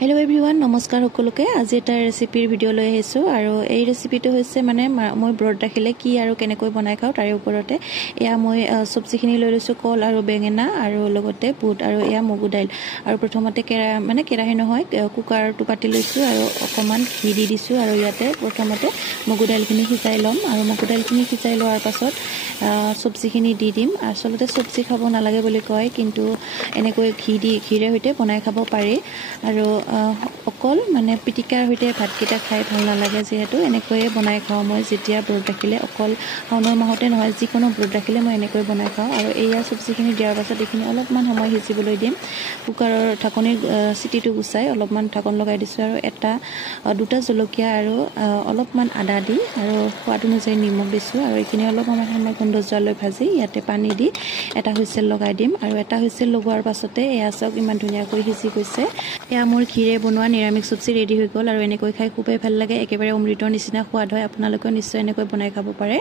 Hello everyone नमस्कार সকলোকে আজি এটা ৰেচিপিৰ ভিডিও লৈ আহিছো আৰু এই ৰেচিপিটো হৈছে মানে মই ব্ৰড ৰাখিলে কি আৰু কেনেকৈ বনাই খাও তাৰ ওপৰতে এয়া মই সবজিখিনি লৈ লৈছো কল আৰু বেঙেনা আৰু লগতে বুট আৰু এয়া মগু দাইল আৰু প্ৰথমতে কেৰাহী নহয় কুকাৰটো পাতি লৈছো আৰু অকমান ঘি দি দিছো আৰু ইয়াতে প্ৰথমতে মগু দাইলখিনি সিজাই লম আৰু মগু দাইলখিনি সিজাই লোৱাৰ পাছত সবজিখিনি দি দিম আসলতে সবজি খাব নালাগে বুলি কয় কিন্তু এনেকৈ ঘিৰে হৈতে বনাই খাব পাৰি আৰু অকল মানে পিটিকাৰ হৈতে ভাতকেইটা খাই ভাল নালাগে যেহেতু এনেকৈ বনাই খাও মই যেতিয়া ব্ৰড ৰাখিলে অকল শাওনৰ মাহতে নহয় যিকোনো ব্ৰড ৰাখিলে মই এনেকৈ বনাই খাও আৰু এয়া সবজিখিনি দিয়াৰ পাছত এইখিনি অলপমান সময় সিজিবলৈ দিম কুকাৰৰ ঢাকনিৰ চিটিটো গুছাই অলপমান ঢাকন লগাই দিছো আৰু দুটা জলকীয়া আৰু অলপমান আদা দি আৰু সোৱাদ অনুযায়ী নিমখ দিছো আৰু এইখিনি অলপমান সময় গন্ধ যোৱালৈ ভাজি ইয়াতে পানী দি এটা হুইসেল লগাই দিম আৰু এটা হুইসেল লগোৱাৰ পাছতে এয়া সব ইমান ধুনীয়াকৈ সিজি গৈছে এয়া মোৰ ঘিৰে বনোৱা নিৰামিষ সবজি ৰেডি হৈ গ'ল আৰু এনেকৈ খাই খুবেই ভাল লাগে একেবাৰে অমৃতৰ নিচিনা সোৱাদ হয় আপোনালোকেও নিশ্চয় এনেকৈ বনাই খাব পাৰে।